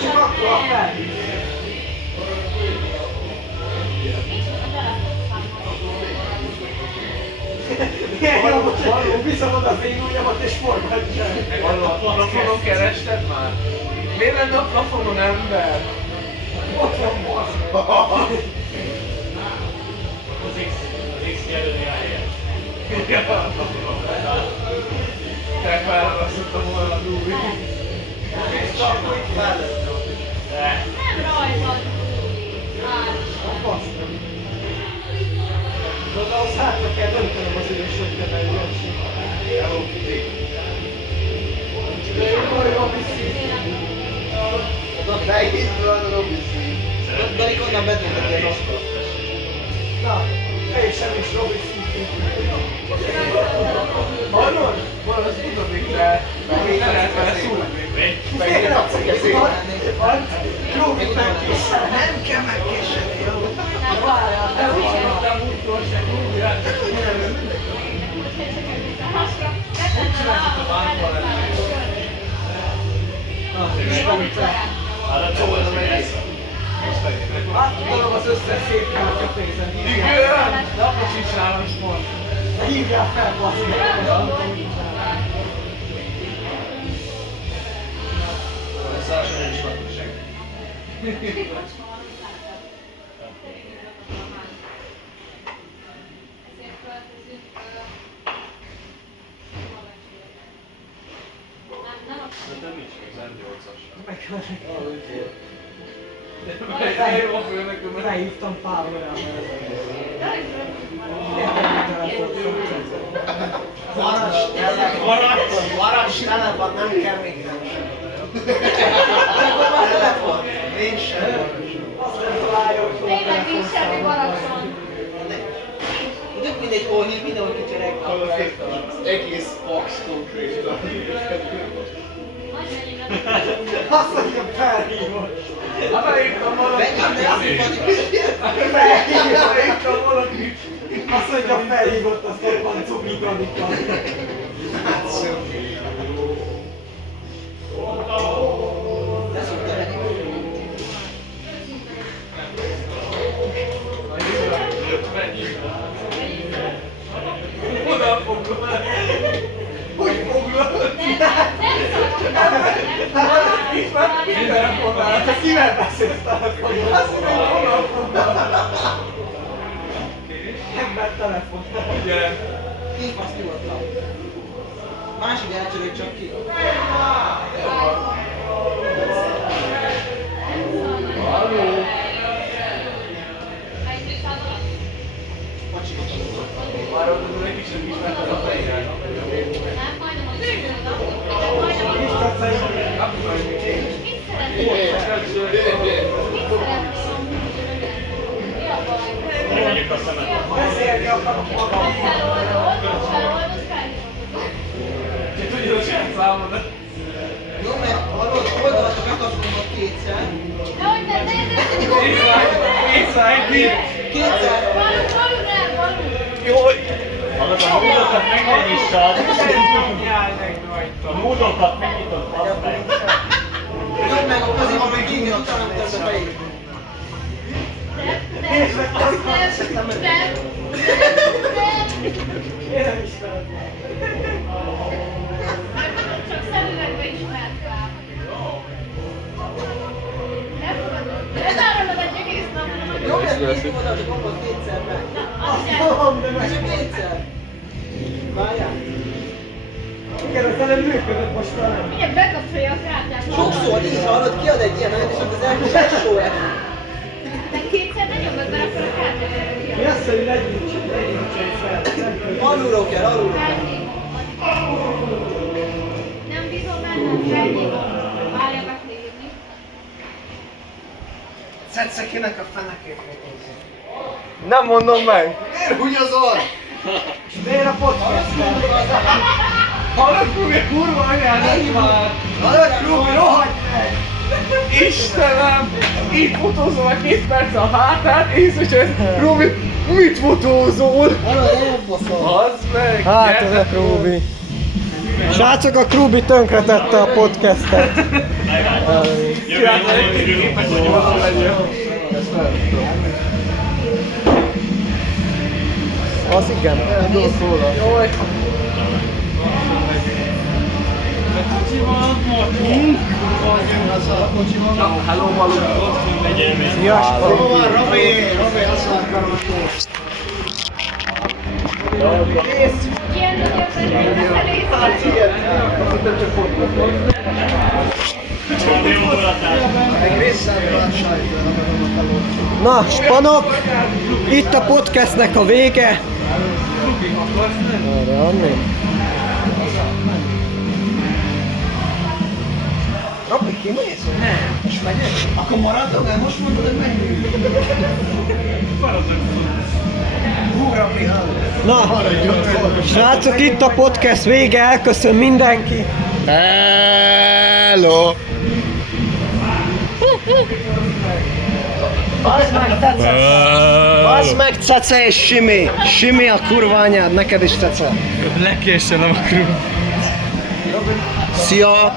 Csak akkor a felhív. Viszem oda az én ujjamat és forgatják. A plafonon kerested már? Miért lenne a plafonon ember? Ott van most. Az X jelölni a helyet. Te felrasztottam volna a Dúbi. És akkor itt fellettem. Nem rajtad. A fasz. Tudod, ahhoz hátra kell döntenem az ülés, hogy te megjössék. Hello, Kitty. Jaj, Robi Szív. Oda behitt van a Robi Szív. Darik onnan bedőltek ilyen asztalt. Na, te sem is Robi Szív. Hallod? Valahogy tudod, mit lehet. Még nem lehet vele szúrni. Miért nem csak ez így? Klubit megkészíteni. Nem kell megkészíteni, jó? Várjál, nem hallottam útról se klubját. Átudalom az összes szép kártyát nézem. Igen! De akkor sincs nálam is mond. Hívjál fel, basszik! Szársan is lakosság. Felhívtam Pálorán. Varas telefon, nem kell még nem sem. Nincs sem. Azt nem találja, hogy hol Tényleg nincs semmi Barakson. Tök mindegy, hol hív, mindenhol kicsereg. Az egész fax konkrétan. Nagy mennyire. azt mondja, felhívott. Felhívtam valakit. Felhívtam valakit. Azt mondja, felhívott, azt ott van Cubi Danika. Hát szöki. De szokta lenni. Oda foglal. Hogy foglal? Itt már mindenre foglal. Te kivel beszélsz telefonon? Azt mondja, hogy oda foglal. Ember telefonál. Gyere. Én fasz nyugodtan. Másik elcsörök csak ki. Halló! Már ott az egy kicsit ismerted a fejjel. Nem, majdnem az majdnem Kis tetszett. Mit szeretnél? Mit Nem mondjuk a szemet. Beszélni akarok magam. Feloldod, felhívod. Ki tudja, hogy sem számolod. Jó, mert hallod, oldalatok bekapcsolom kétszer. De hogy ne. Kétszer. Való nem, való. Hallod, a módokat meg nem nyissad. Jár meg rajta. A módokat megnyitod, bazd meg. Nyomd meg a középen, hogy kívül a talán tesz a fejét. Én nem ismerem. Csak szemüvegbe ismert fel. Lezárolod egy egész napot. Jó, mert nézzük oda, hogy gombot kétszer meg. Ez csak kétszer. Várjál. Igen, az előbb működött most talán. Mindjárt bekapcsolja a kártyát. Sokszor így hallod, kiad egy ilyen és ott az elkülsett sója. De kétszer ne nyomod, mert akkor a kártyát. Mi azt, hogy legyűjtsön fel. Alulról kell, alulról. Nem bízom benne, felhívom. Várja meghívni. Szetszekének a fenekét nézni. Nem mondom meg! Miért húgyozol? És miért a podcastet? Hallod, Rubi, kurva anyád, ennyi van! Hallod, Rubi, rohagy meg! Istenem! Így fotózol a 2 perc a hátát, és ez... Robi, mit fotózol? Az meg! Hát ez a Krúbi. Srácok, a Krúbi tönkretette a podcastet. Csinálta egy képet, hogy valami legyen. Az igen. Jaj! Hello, Malu! Sziasztok! Robi, azt akarom. Ilyen nagyon Egy részemben sajtja, nem a Na, spanok! Itt a podcastnek a vége. Arra, Anni. Robi, kimész? Nem. És megyek? Akkor maradok, mert most mondod, hogy menjünk. Hú, Robi, Na, srácok, itt a podcast vége, elköszön mindenki. Hello! Az meg Cece és Simi. Simi a kurva anyád, neked is Cece. Lekésem, nem akarom. Szia!